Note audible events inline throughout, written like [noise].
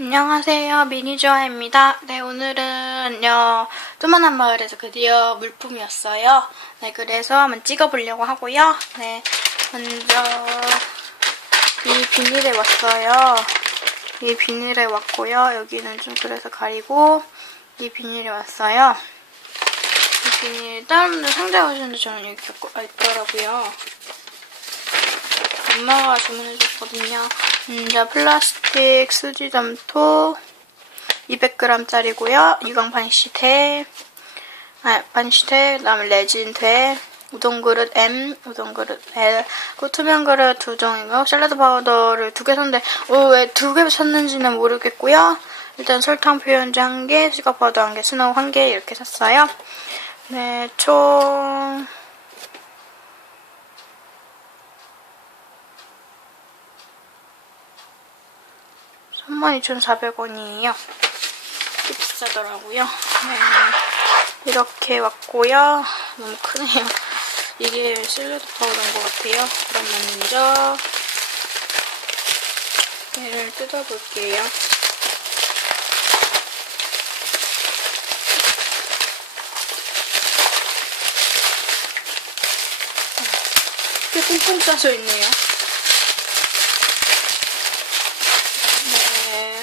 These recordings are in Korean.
안녕하세요. 미니조아입니다. 네, 오늘은요, 조만한 마을에서 드디어 물품이었어요. 네, 그래서 한번 찍어보려고 하고요. 네, 먼저 이 비닐에 왔어요. 이 비닐에 왔고요. 여기는 좀 그래서 가리고 이 비닐에 왔어요. 이 비닐, 다른 분들 상자 오시는데 저는 이렇게 아, 있더라고요. 엄마가 주문해줬거든요. 음, 자, 플라스 틱 수지 점토 200g짜리고요. 유광 반시대, 아, 반시대, 그 다음에 레진 돼, 우동 그릇 M, 우동 그릇 L, 그 투명 그릇 두 종이고, 샐러드 파우더를 두 개 샀는데, 어, 왜두 개 샀는지는 모르겠고요. 일단 설탕 표현제 한 개, 시가 파우더 한 개, 스노우 한 개 이렇게 샀어요. 네, 총, 32,400원이에요. 비싸더라고요. 네, 이렇게 왔고요. 너무 크네요. 이게 샐러드 파우더인 것 같아요. 그럼 먼저 얘를 뜯어볼게요. 이렇게 꽁꽁 싸져 있네요. 네.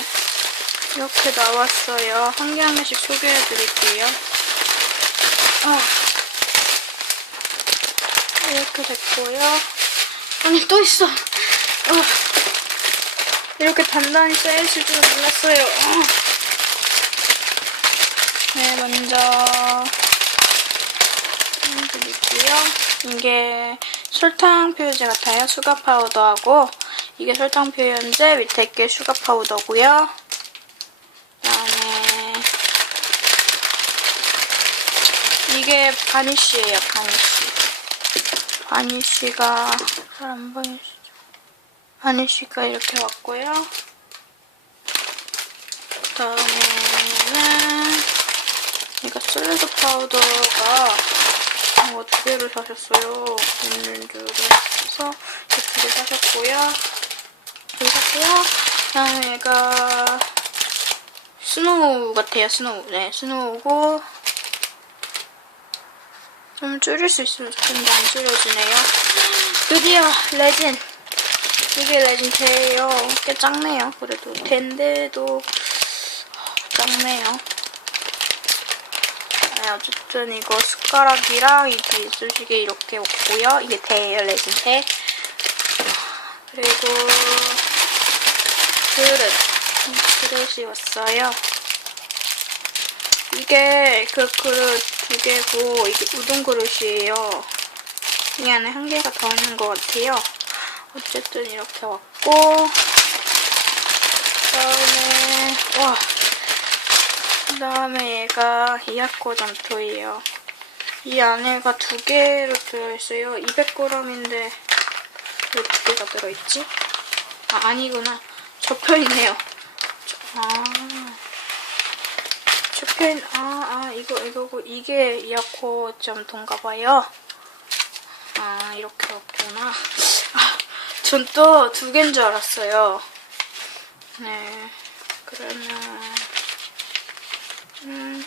이렇게 나왔어요. 한 개 한 개씩 소개해 드릴게요. 아. 이렇게 됐고요. 아니, 또 있어. 아. 이렇게 단단히 쌓여있을 줄은 몰랐어요. 아. 네, 먼저 드릴게요. 이게 설탕 표현제 같아요. 수가 파우더하고 이게 설탕 표현제, 밑에 게 슈가 파우더고요. 그다음에 이게 바니쉬예요. 바니쉬. 바니쉬가 잘 안 보이시죠? 바니쉬가 이렇게 왔고요. 그다음에는 이거 샐러드 파우더가 어, 두 개를 사셨어요. 있는 줄을 두개 사셨고요. 두개 샀고요. 그다음에 얘가 스노우 같아요. 스노우. 네, 스노우고 좀 줄일 수 있으면 좋겠는데 안 줄여지네요. 드디어 레진. 이게 레진 대예요. 꽤 작네요. 그래도 대인데도 작네요. 네, 어쨌든 이거 숟가락이랑 이 빗수시개 이렇게 없고요. 이게 대예요, 레진 대. 그리고 그릇. 이 그릇이 왔어요. 이게 그 그릇 두 개고 이게 우동 그릇이에요. 이 안에 한 개가 더 있는 것 같아요. 어쨌든 이렇게 왔고 그다음에 와 그다음에 얘가 이하코 점토예요. 이 안에가 두 개로 들어있어요. 200g인데 왜 두 개가 들어있지? 아 아니구나. 접혀있네요. 저- 아 접혀있 아, 아 이거 이거고 이게 이하코 점토인가 봐요. 아 이렇게 왔구나. 아, 전 또 두 개인 줄 알았어요. 네 그러면 음.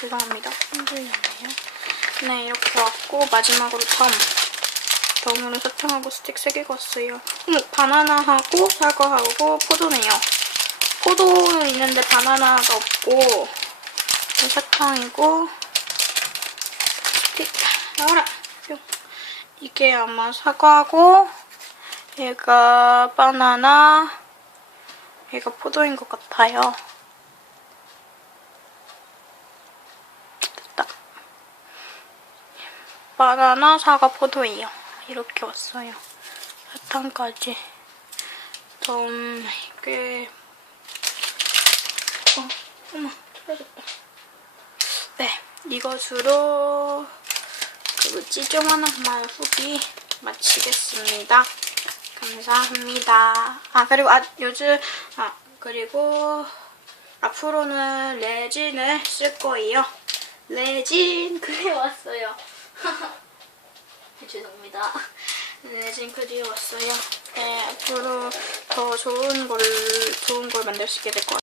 죄송합니다. 흔들렸네요. 네, 이렇게 왔고, 마지막으로 점. 덤으로 사탕하고 스틱 3개가 왔어요. 어머, 바나나하고, 사과하고, 포도네요. 포도는 있는데 바나나가 없고, 사탕이고, 스틱. 나와라! 뿅. 이게 아마 사과고, 얘가 바나나, 얘가 포도인 것 같아요. 됐다. 바나나, 사과, 포도예요. 이렇게 왔어요. 사탕까지. 좀, 꽤, 어, 어머, 틀어졌다. 네, 이것으로 그 뭐지 조만한 말 후기 마치겠습니다. 감사합니다. 아 그리고 아 요즘 아 그리고 앞으로는 레진을 쓸 거예요. 레진 그려왔어요. [laughs] 죄송합니다. 레진 그려왔어요. 네, 앞으로 더 좋은 걸, 좋은 걸 만들 수 있게 될 것 같아요.